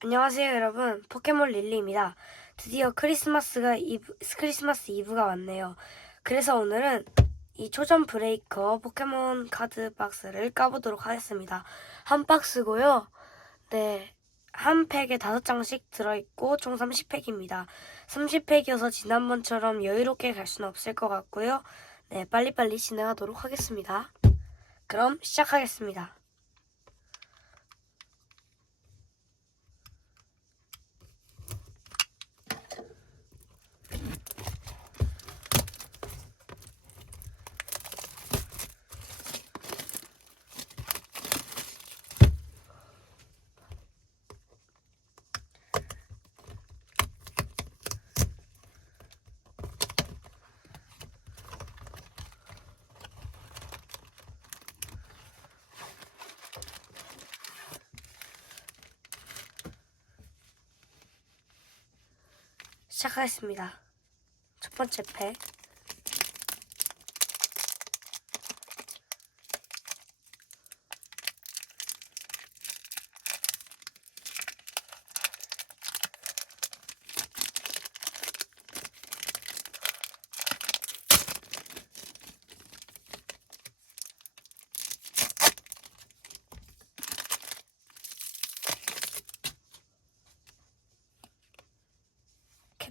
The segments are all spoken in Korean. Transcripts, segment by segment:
안녕하세요 여러분. 포켓몬 릴리입니다. 드디어 크리스마스가 이브, 크리스마스 이브가 왔네요. 그래서 오늘은 이 초전 브레이커 포켓몬 카드 박스를 까보도록 하겠습니다. 한 박스고요. 네한 팩에 다섯 장씩 들어있고 총 30팩입니다. 30팩이어서 지난번처럼 여유롭게 갈 수는 없을 것 같고요. 네 빨리빨리 진행하도록 하겠습니다. 그럼 시작하겠습니다 시작하겠습니다. 첫 번째 팩.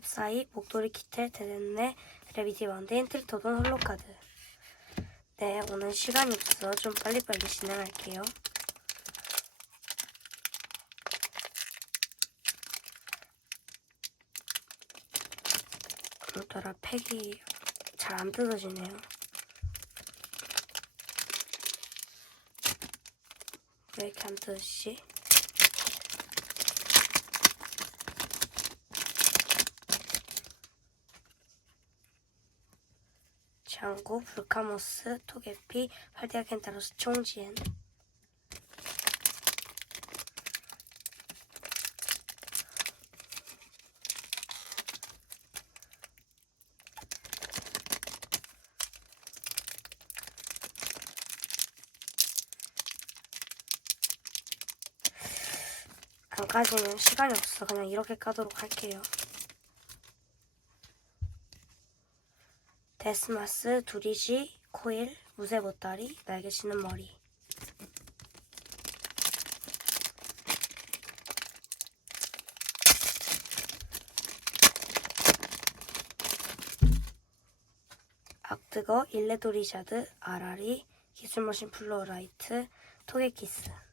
캡사이, 목도리 키텔, 데덴네, 그래비티 마운틴, 트리토돈, 홀로카드. 네, 오늘 시간이 없어서 좀 빨리빨리 진행할게요. 오늘따라 팩이 잘 안 뜯어지네요. 왜 이렇게 안 뜯어지지? 장구, 불카모스, 토게피, 팔데아 켄타로스, 총지엔. 안 까지면 시간이 없어. 그냥 이렇게 까도록 할게요. 데스마스, 두리지, 코일, 무쇠 보따리, 날개 치는 머리. 악드거, 일레도리샤드, 아라리, 기술머신 플로라이트, 토게키스.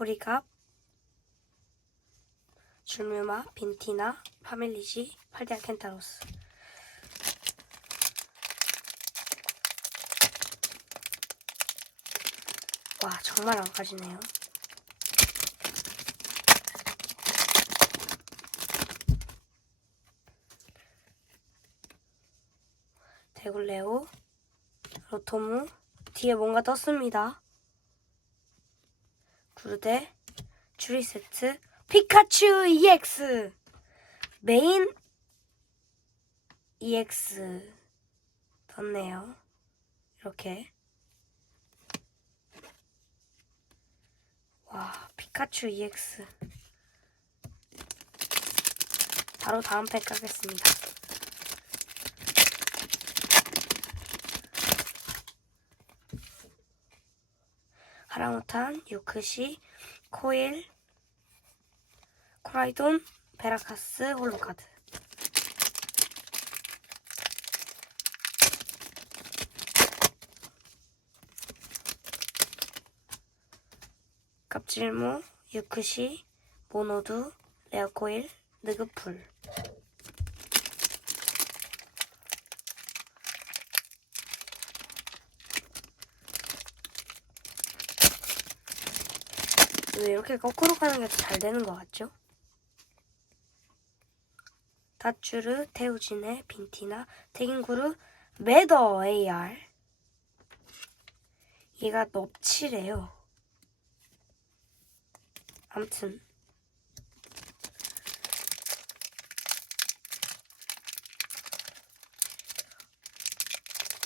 고리갑, 줄뮤마, 빈티나, 파밀리지, 팔데아 켄타로스. 와, 정말 안 까지네요. 데굴레오, 로토무, 뒤에 뭔가 떴습니다. 구르데, 추리 세트, 피카츄 EX! 메인 EX 떴네요. 이렇게. 와, 피카츄 EX. 바로 다음 팩 가겠습니다. 하라무탄, 유크시, 코일, 코라이돈, 베라카스, 홀로카드. 갑질모, 유크시, 모노두, 레어코일, 느그풀. 왜 이렇게 거꾸로 가는 게더잘 되는 것 같죠? 다쭈르, 테우진의 빈티나, 태긴구르, 매더 AR. 얘가 넙치래요. 암튼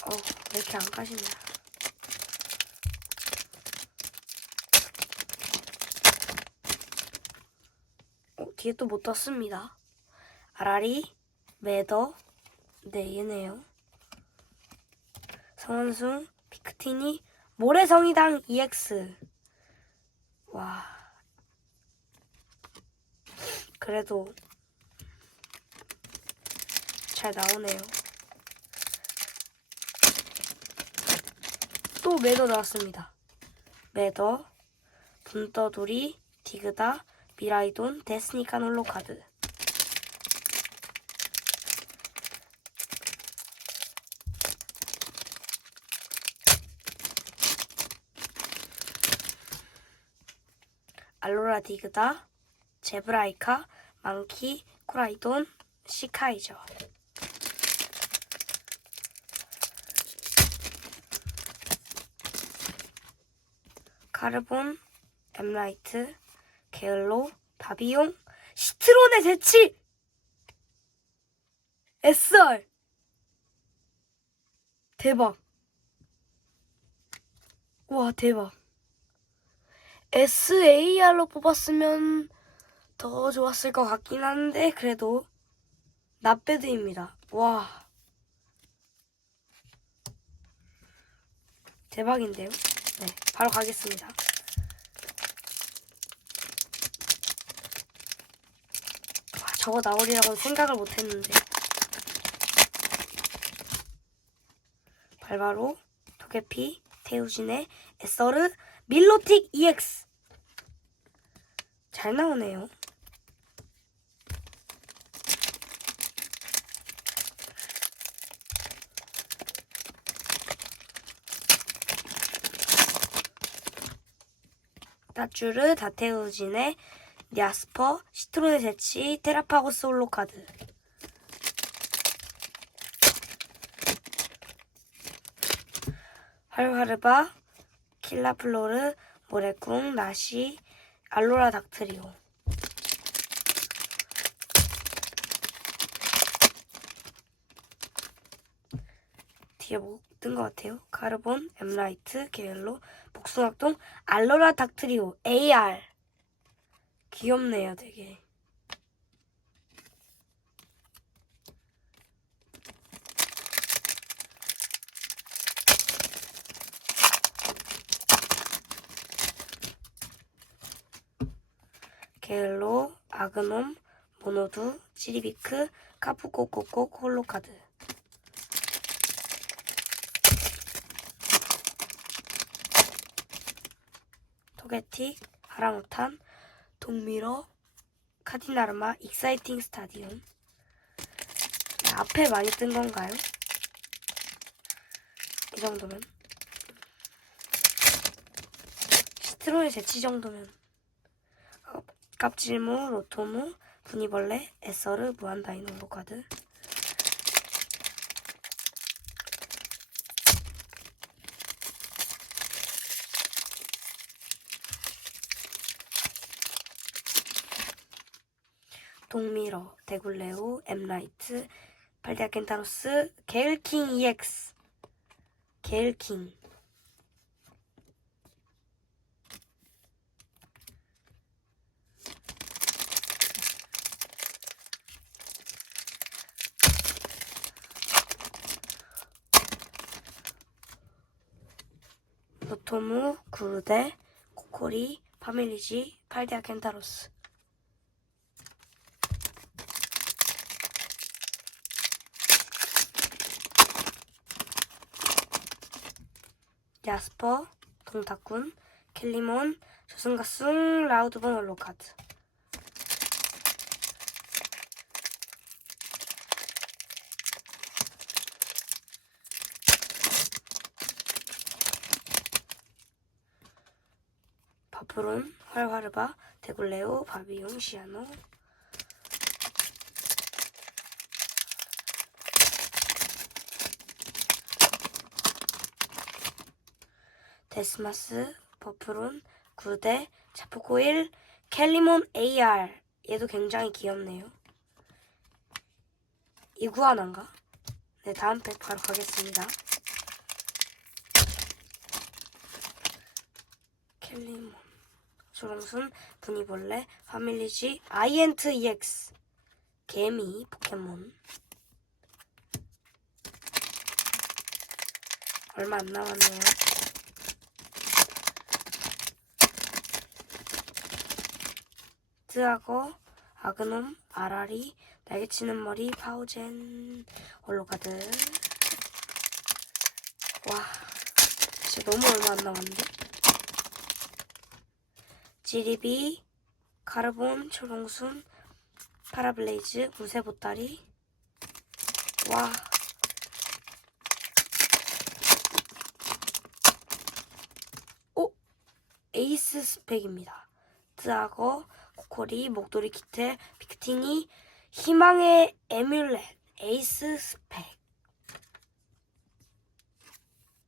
어, 왜 이렇게 안 가시냐. 어, 뒤에 또 못 떴습니다. 아라리, 매더, 네, 얘네요. 성원숭, 피크티니, 모래성이당 EX. 와. 그래도 잘 나오네요. 또 매더 나왔습니다. 매더, 분떠돌이, 디그다, 미라이돈, 데스니칸 홀로카드. 알로라 디그다, 제브라이카, 망키, 코라이돈, 시카이저. 카르본, 엠라이트, 게을로, 바비용, 시트론의 대치! SR! 대박. 와, 대박. SAR로 뽑았으면 더 좋았을 것 같긴 한데, 그래도 납배드입니다. 와. 대박인데요? 네, 바로 가겠습니다. 저거 나오리라고는 생각을 못 했는데. 발바로, 도개피, 태우진의 에서르, 밀로틱 EX. 잘 나오네요. 다쭈르, 다테우진의 야스퍼, 시트론의 제치, 테라파고스 홀로카드. 활활르바, 킬라플로르, 모래궁, 나시, 알로라 닥트리오. 뒤에 뭐 뜬 것 같아요. 카르본, 엠라이트, 게일로, 복숭악동, 알로라 닥트리오, AR. 귀엽네요, 되게. 게일로, 아그놈, 모노두, 지리비크, 카푸코코코, 홀로카드. 토게틱, 하라무탄, 동미러, 카디나르마, 익사이팅 스타디움. 네, 앞에 많이 뜬 건가요? 이 정도면. 시트론의 재치 정도면. 어, 깝질무, 로토무, 분이벌레, 에서르, 무한다이노 로카드. 동미러, 데굴레오, 엠라이트, 발디아 켄타로스, 게일킹 EX. 게일킹. 노토무, 구르데, 코코리, 파밀리지, 팔디아 켄타로스. 야스퍼, 동탁군, 켈리몬, 조승가승, 라우드본 올로카드. 바프론, 활활르바, 데굴레오, 바비용, 시아노. 데스마스, 버프론, 구르데, 자포코일, 캘리몬 AR 얘도 굉장히 귀엽네요. 이구아나인가? 네 다음 팩 바로 가겠습니다. 캘리몬 조롱순 분이벌레 파밀리지 아이엔트 EX 개미 포켓몬 얼마 안 남았네요. 트하고 아그놈 아라리 날개치는 머리 파우젠 올로가드 와 진짜 너무 얼마 안 남았는데 지리비 카르본 초롱순 파라블레이즈 무쇠 보따리 와 오! 에이스 스펙입니다. 트하고 코코리 목도리 키트 빅티니 희망의 에뮬렛 에이스 스펙.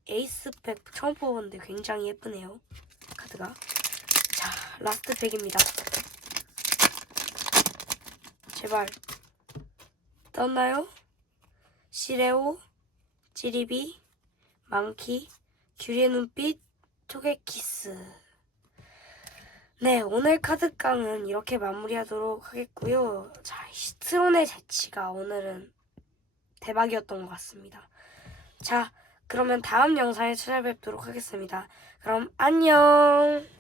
에이스 팩 처음 뽑았는데 굉장히 예쁘네요. 카드가. 자 라스트 팩입니다. 제발. 떴나요? 시레오 찌리비 망키 귤의 눈빛 토게키스 네, 오늘 카드깡은 이렇게 마무리하도록 하겠고요. 자, 히스트론의 재치가 오늘은 대박이었던 것 같습니다. 자, 그러면 다음 영상에 찾아뵙도록 하겠습니다. 그럼 안녕!